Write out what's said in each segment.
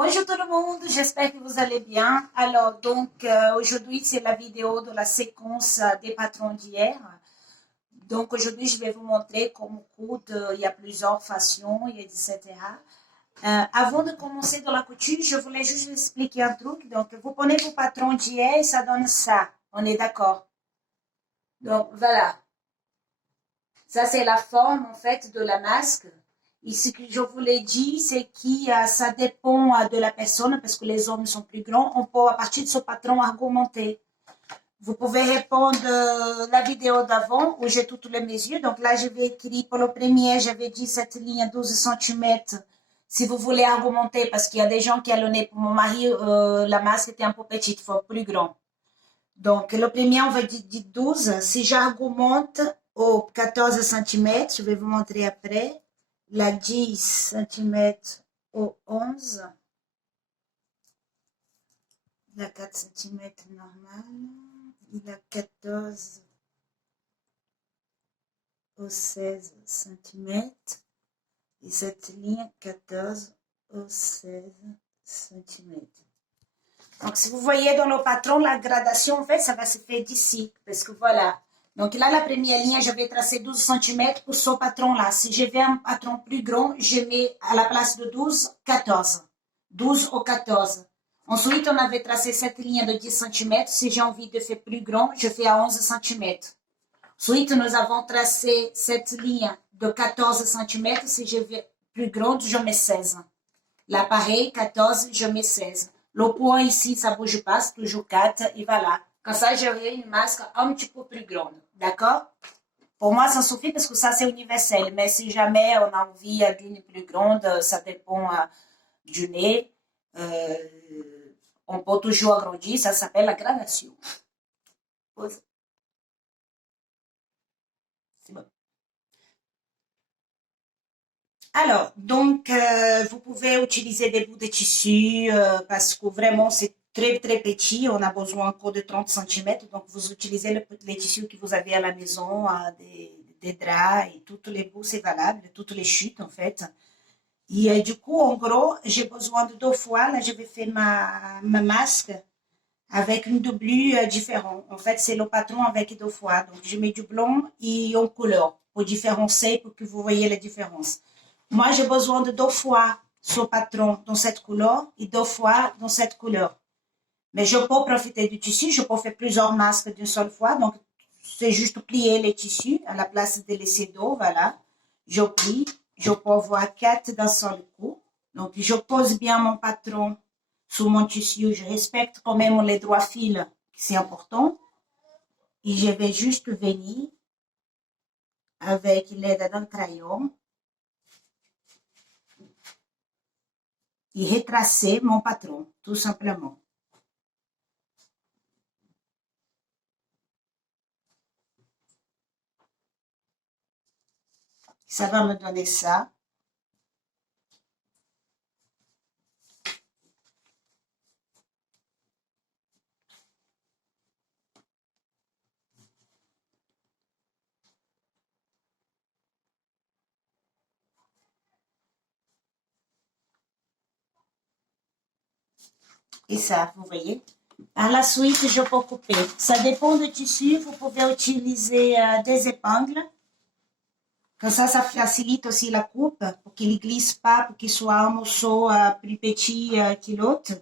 Bonjour tout le monde, j'espère que vous allez bien. Alors, aujourd'hui, c'est la vidéo de la séquence des patrons d'hier. Donc, aujourd'hui, je vais vous montrer comment coudre. Il y a plusieurs façons, etc. Avant de commencer dans la couture, je voulais juste vous expliquer un truc. Donc, vous prenez vos patrons d'hier et ça donne ça. On est d'accord? Donc, voilà. Ça, c'est la forme, en fait, de la masque. Et ce que je vous l'ai dit, c'est que ça dépend de la personne, parce que les hommes sont plus grands. On peut, à partir de ce patron, argumenter. Vous pouvez répondre la vidéo d'avant, où j'ai toutes les mesures. Donc là, je vais écrire, pour le premier, j'avais dit cette ligne à 12 cm. Si vous voulez argumenter, parce qu'il y a des gens qui ont le nez, pour mon mari, la masque était un peu petite, il faut plus grand. Donc, le premier, on va dire 12. Si j'argumente au 14 cm, je vais vous montrer après, la 10 cm au 11, la 4 cm normale, la 14 au 16 cm, et cette ligne 14 au 16 cm. Donc, si vous voyez dans le patron, la gradation, en fait, ça va se faire d'ici, parce que voilà. Donc là, la première ligne, je vais tracer 12 cm pour ce patron-là. Si je veux un patron plus grand, je mets à la place de 12, 14. 12 au 14. Ensuite, on avait tracé cette ligne de 10 cm. Si j'ai envie de faire plus grand, je fais à 11 cm. Ensuite, nous avons tracé cette ligne de 14 cm. Si je veux plus grande, je mets 16. Là, pareil, 14, je mets 16. Le point ici, ça ne bouge pas, c'est toujours 4, et voilà. Comme ça, j'aurai une masque un petit peu plus grande. D'accord? Pour moi, ça suffit parce que ça, c'est universel. Mais si jamais on a envie d'une plus grande, ça dépend du nez. On peut toujours agrandir, ça s'appelle la gradation. C'est bon. Alors, vous pouvez utiliser des bouts de tissu parce que vraiment, c'est très, très petit. On a besoin encore de 30 cm. Donc, vous utilisez les tissus que vous avez à la maison, des draps et tous les bouts, c'est valable, toutes les chutes, en fait. Et du coup, en gros, j'ai besoin de 2 fois. Là, je vais faire ma masque avec une doublure différente. En fait, c'est le patron avec 2 fois. Donc, je mets du blanc et en couleur pour différencier, pour que vous voyez la différence. Moi, j'ai besoin de 2 fois ce patron dans cette couleur et 2 fois dans cette couleur. Mais je peux profiter du tissu, je peux faire plusieurs masques d'une seule fois. Donc, c'est juste plier les tissus à la place de laisser dos, voilà. Je plie, je peux avoir 4 d'un seul coup. Donc, je pose bien mon patron sur mon tissu. Je respecte quand même les droits fils, c'est important. Et je vais juste venir avec l'aide d'un crayon et retracer mon patron, tout simplement. Ça va me donner ça. Et ça, vous voyez. À la suite, je peux couper. Ça dépend du tissu. Vous pouvez utiliser des épingles. Comme ça facilite aussi la coupe pour qu'il ne glisse pas, pour qu'il soit un morceau plus petit que l'autre.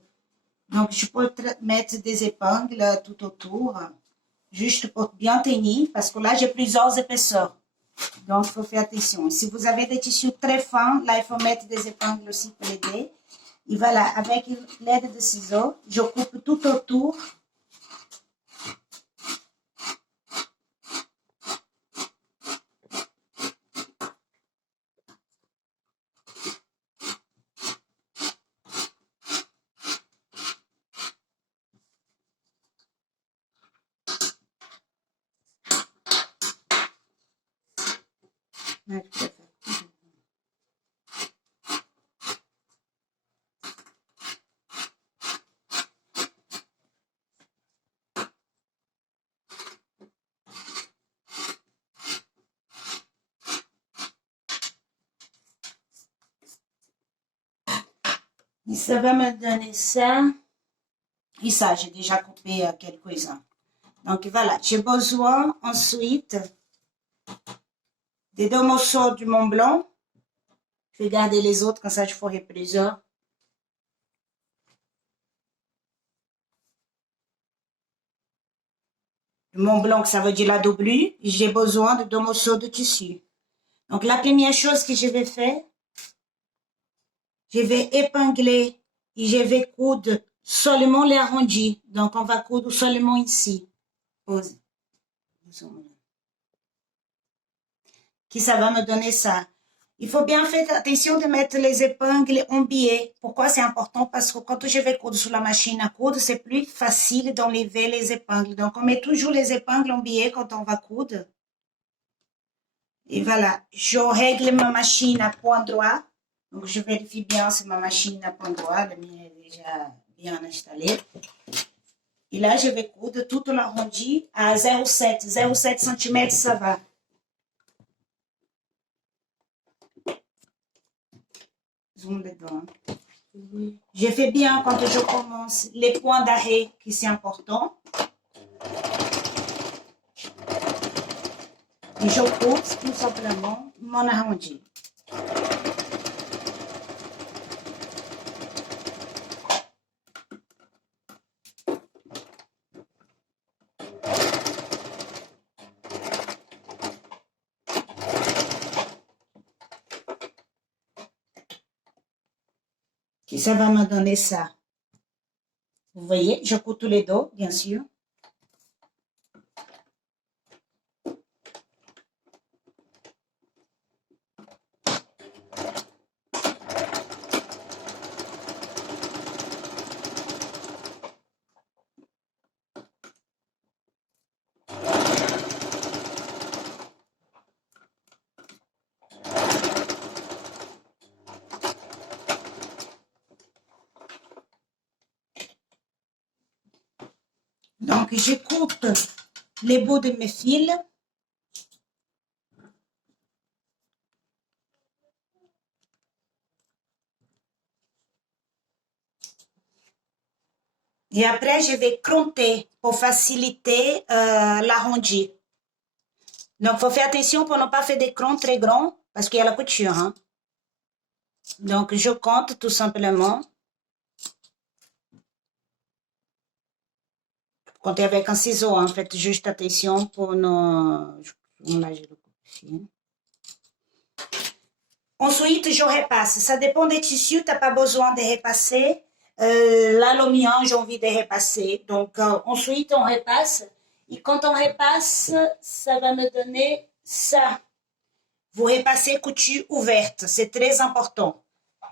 Donc, je peux mettre des épingles tout autour, juste pour bien tenir, parce que là, j'ai plusieurs épaisseurs. Donc, il faut faire attention. Si vous avez des tissus très fins, là, il faut mettre des épingles aussi pour l'aider. Et voilà, avec l'aide de ciseaux, je coupe tout autour. Et ça va me donner ça. Et ça, j'ai déjà coupé quelques-uns. Donc voilà, j'ai besoin ensuite des deux morceaux du Mont Blanc. Je vais garder les autres, comme ça je ferai plusieurs. Le Mont Blanc, ça veut dire la doublure. J'ai besoin de deux morceaux de tissu. Donc la première chose que je vais faire, je vais épingler et je vais coudre seulement les arrondis. Donc on va coudre seulement ici. Pose. Qui ça va me donner ça. Il faut bien faire attention de mettre les épingles en biais. Pourquoi c'est important? Parce que quand je vais coudre sur la machine à coudre, c'est plus facile d'enlever les épingles. Donc, on met toujours les épingles en biais quand on va coudre. Et voilà, je règle ma machine à point droit. Donc, je vérifie bien si ma machine à point droit, la mienne est déjà bien installée. Et là, je vais coudre tout l'arrondi à 0,7. 0,7 cm, ça va. Zoom dedans. Je fais bien quand je commence les points d'arrêt, qui c'est important. Et je coupe tout simplement mon arrondi. Et ça va me donner ça. Vous voyez, je coupe tous les dos, bien sûr. Donc, je coupe les bouts de mes fils. Et après, je vais cronter pour faciliter l'arrondi. Donc, il faut faire attention pour ne pas faire des crans très grands parce qu'il y a la couture. Hein. Donc, je compte tout simplement. Compter avec un ciseau, en fait, juste attention pour nos... Là, je le coupe ici. Ensuite, je repasse. Ça dépend des tissus, tu n'as pas besoin de repasser. Là, le mien, j'ai envie de repasser. Donc, ensuite, on repasse. Et quand on repasse, ça va me donner ça. Vous repassez couture ouverte. C'est très important.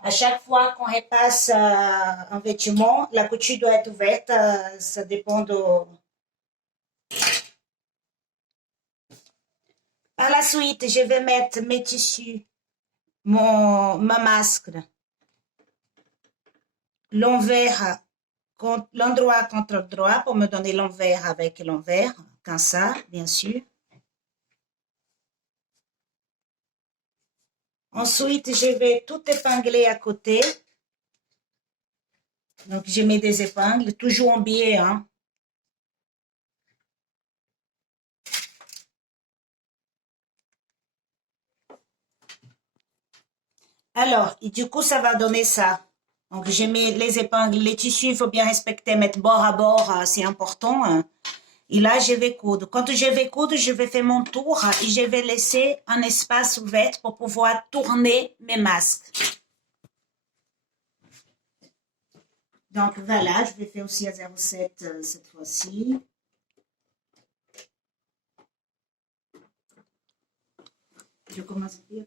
À chaque fois qu'on repasse un vêtement, la couture doit être ouverte. Ça dépend de... Par la suite, je vais mettre mes tissus, ma masque, l'envers, l'endroit contre le droit pour me donner l'envers avec l'envers, comme ça, bien sûr. Ensuite, je vais tout épingler à côté. Donc, je mets des épingles, toujours en biais, hein. Alors, et du coup, ça va donner ça. Donc, je mets les épingles, les tissus, il faut bien respecter, mettre bord à bord, c'est important. Hein. Et là, je vais coudre. Quand je vais coudre, je vais faire mon tour et je vais laisser un espace ouvert pour pouvoir tourner mes masques. Donc, voilà, je vais faire aussi à 0,7 cette fois-ci. Je commence bien.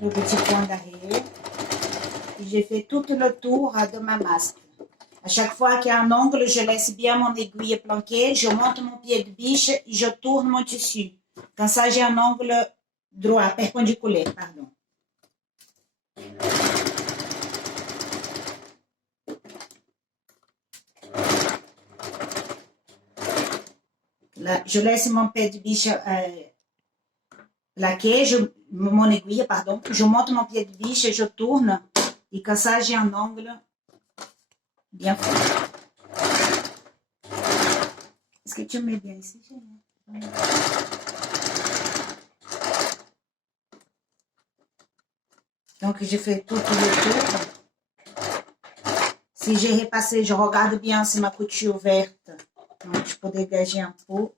Le petit point d'arrêt. J'ai fait tout le tour de ma masque. À chaque fois qu'il y a un angle, je laisse bien mon aiguille planquée, je monte mon pied de biche et je tourne mon tissu. Comme ça, j'ai un angle droit, perpendiculaire, pardon. Là, je laisse mon pied de biche plaqué, mon aiguille, pardon, je monte mon pied de biche et je tourne. Et comme ça, j'ai un angle bien fort. Est-ce que tu mets bien ici? Donc, j'ai fait tout le tour. Si j'ai repassé, je regarde bien si ma couture verte. Donc, je peux dégager un peu.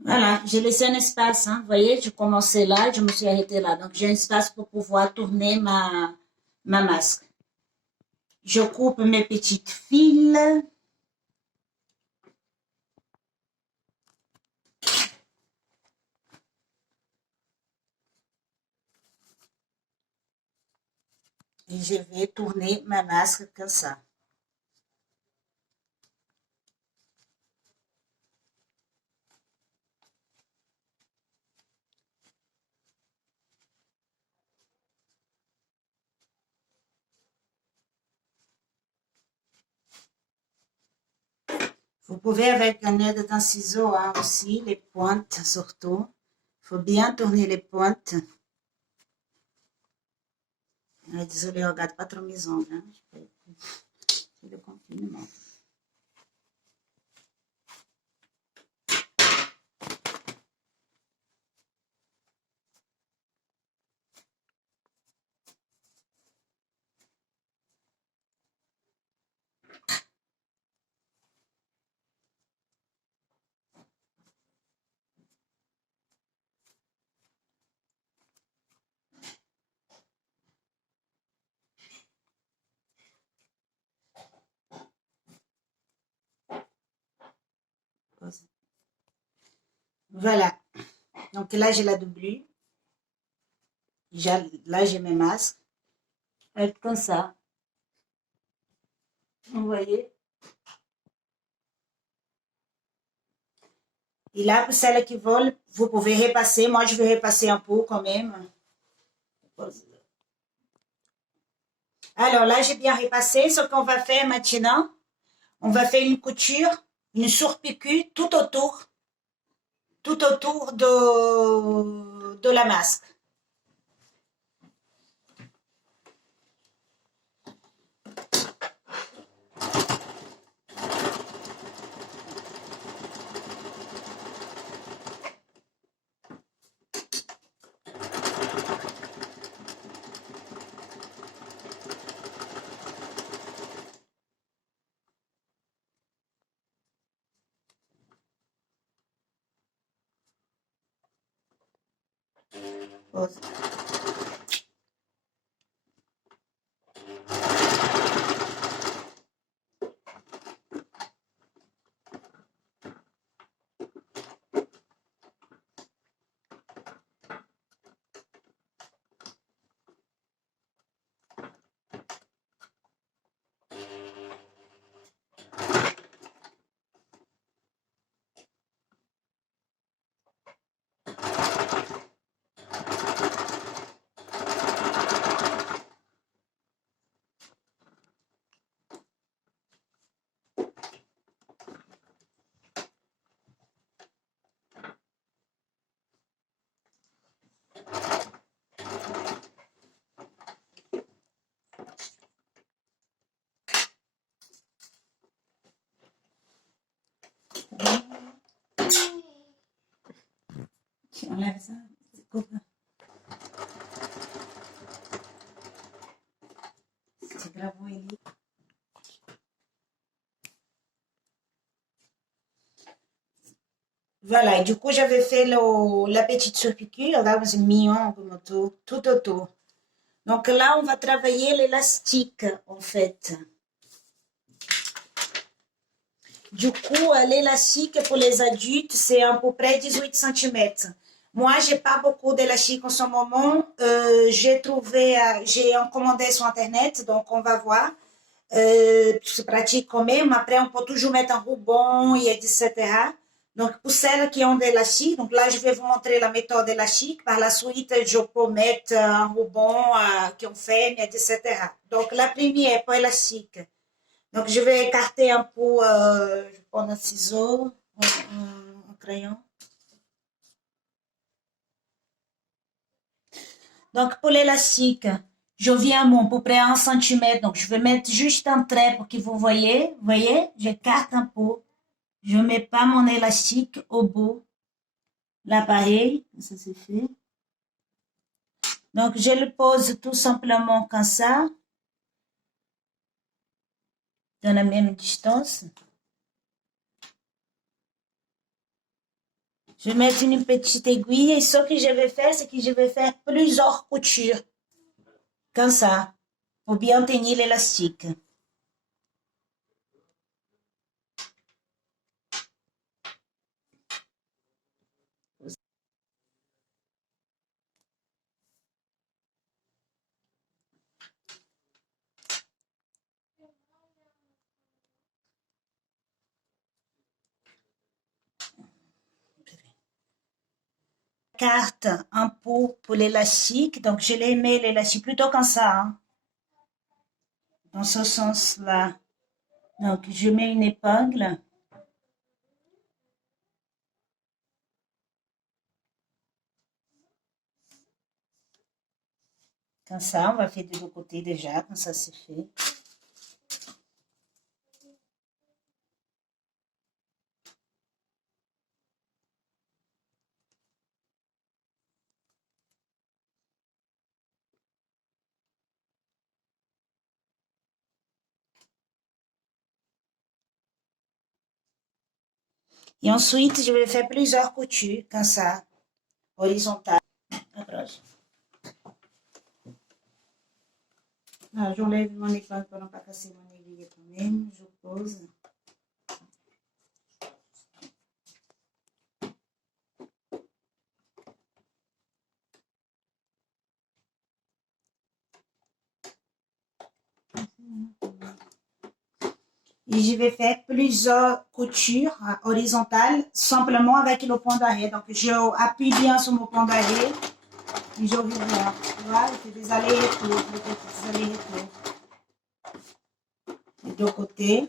Voilà, j'ai laissé un espace, hein. Vous voyez, je commençais là, je me suis arrêtée là. Donc, j'ai un espace pour pouvoir tourner ma masque. Je coupe mes petites fils. Et je vais tourner ma masque comme ça. Vous pouvez avec un aide d'un ciseau hein, aussi, les pointes surtout. Il faut bien tourner les pointes. Désolée, regarde pas trop mes ongles. Hein. C'est le confinement. Voilà. Donc là, j'ai la doublure. Là, j'ai mes masques. Comme ça. Vous voyez? Et là, pour celles qui veulent, vous pouvez repasser. Moi, je vais repasser un peu quand même. Alors là, j'ai bien repassé. Ce qu'on va faire maintenant, on va faire une couture, une surpiqûre tout autour de la masque. Tu enlèves ça. C'est grave, Ellie. Voilà, et du coup, j'avais fait la petite surpiqûre, là, c'est mignon, comme tout autour. Donc là, on va travailler l'élastique, en fait. Du coup, l'élastique pour les adultes, c'est à peu près 18 centimètres. Moi, j'ai pas beaucoup d'élastique en ce moment. J'ai trouvé, j'ai commandé sur Internet, donc on va voir. C'est pratique quand même. Après, on peut toujours mettre un ruban et etc. Donc, pour celles qui ont de l'élastique, donc là, je vais vous montrer la méthode élastique. Par la suite, je peux mettre un ruban qui on fait, etc. Donc, la première pour élastique. Donc, je vais écarter un peu, je prends un ciseau, un crayon. Donc, pour l'élastique, je viens à peu près 1 centimètre. Donc, je vais mettre juste un trait pour que vous voyez, j'écarte un peu. Je ne mets pas mon élastique au bout. Là, pareil, ça c'est fait. Donc, je le pose tout simplement comme ça, dans la même distance. Je vais mettre une petite aiguille et ce que je vais faire, c'est que je vais faire plusieurs coutures, comme ça, pour bien tenir l'élastique. Carte un peu pour l'élastique, donc je les mets l'élastique plutôt comme ça, hein, dans ce sens-là. Donc, je mets une épingle. Comme ça, on va faire de l'autre côté déjà, comme ça c'est fait. Et ensuite, je vais faire plusieurs coutures, comme ça, horizontales. Approche. Ah, j'enlève mon épingle pour ne pas casser mon aiguille quand même. Je pose. Et je vais faire plusieurs coutures horizontales simplement avec le point d'arrêt. Donc, je appuie bien sur mon point d'arrêt et je reviens. Tu vois, je fais des allers-retours, des petits allers-retours. Les deux côtés.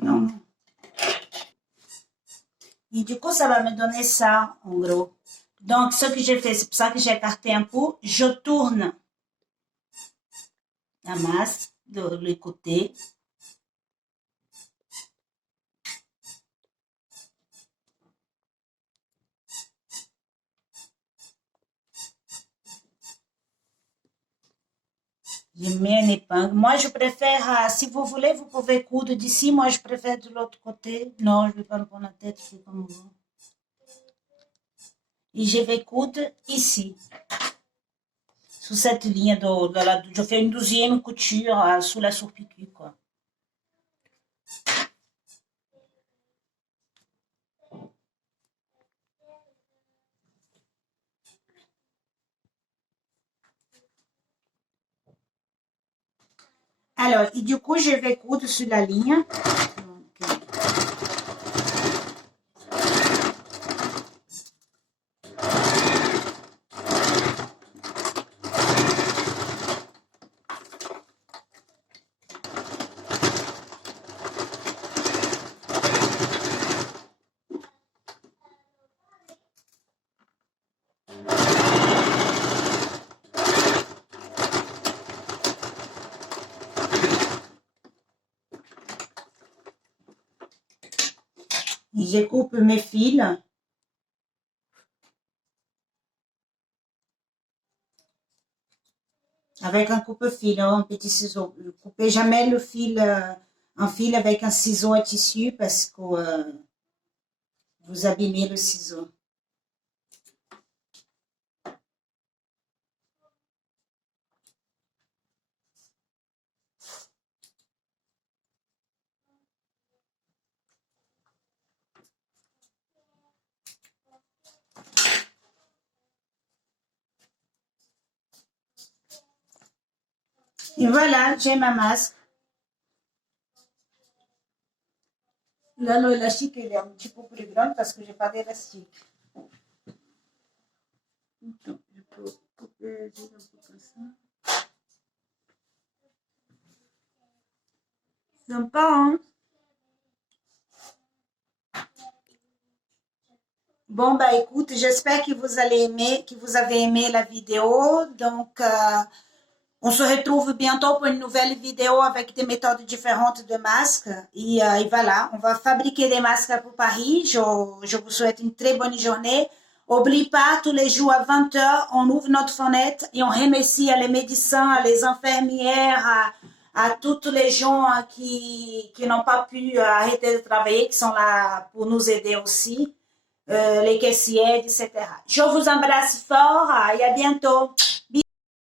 Non. Et du coup, ça va me donner ça, en gros. Donc, ce que j'ai fait, c'est pour ça que j'ai écarté un peu. Je tourne la masse de l'autre côté. Je mets une épingle. Moi, je préfère, si vous voulez, vous pouvez coudre d'ici. Moi, je préfère de l'autre côté. Non, je ne vais pas me prendre la tête, je fais comme vous. Et je vais coudre ici. Sur cette ligne je fais une deuxième couture sous la surpiqûre, quoi. Alors, et du coup, je vais coudre sur la ligne. Donc, Je coupe mes fils. Avec un coupe-fil, hein, un petit ciseau. Ne coupez jamais le fil, un fil avec un ciseau à tissu parce que vous abîmez le ciseau. Et voilà, j'ai ma masque. Là, l'élastique, il est un petit peu plus grand parce que j'ai pas d'élastique. Donc, je peux couper un peu comme ça. Sympa, hein? Bon, bah écoute, j'espère que vous allez aimer, que vous avez aimé la vidéo. Donc, on se retrouve bientôt pour une nouvelle vidéo avec des méthodes différentes de masques. Et voilà, on va fabriquer des masques pour Paris. Je vous souhaite une très bonne journée. N'oublie pas, tous les jours à 20 heures, on ouvre notre fenêtre et on remercie les médecins, les infirmières, à toutes les gens qui n'ont pas pu arrêter de travailler, qui sont là pour nous aider aussi, les caissiers, etc. Je vous embrasse fort et à bientôt.